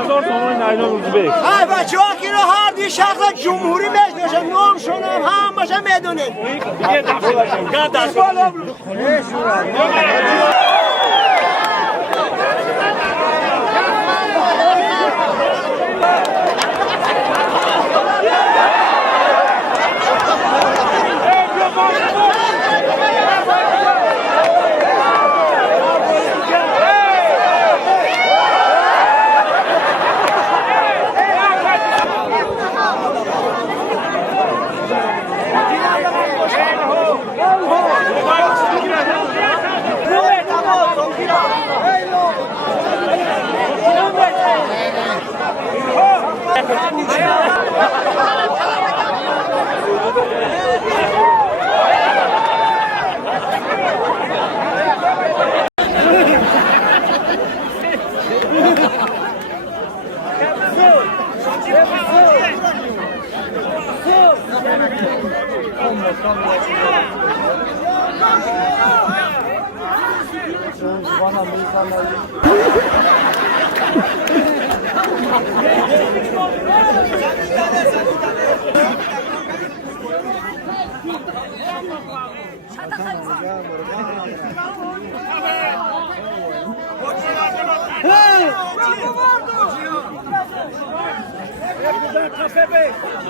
1000 تومان نایلون روزبک. های بچه ها که رو هردی شخص جمهوری مجلس نام شنم هم باشه میدونید.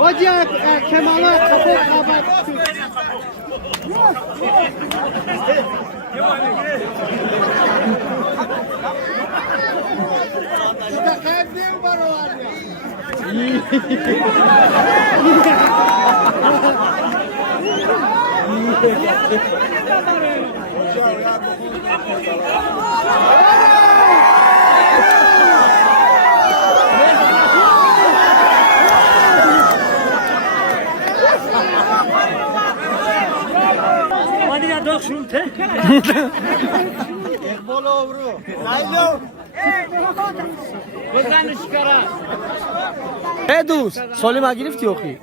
Hoca Kemal'a kapı kapat. Kalbim var o halde. دوست سالی ما گرفتی آخی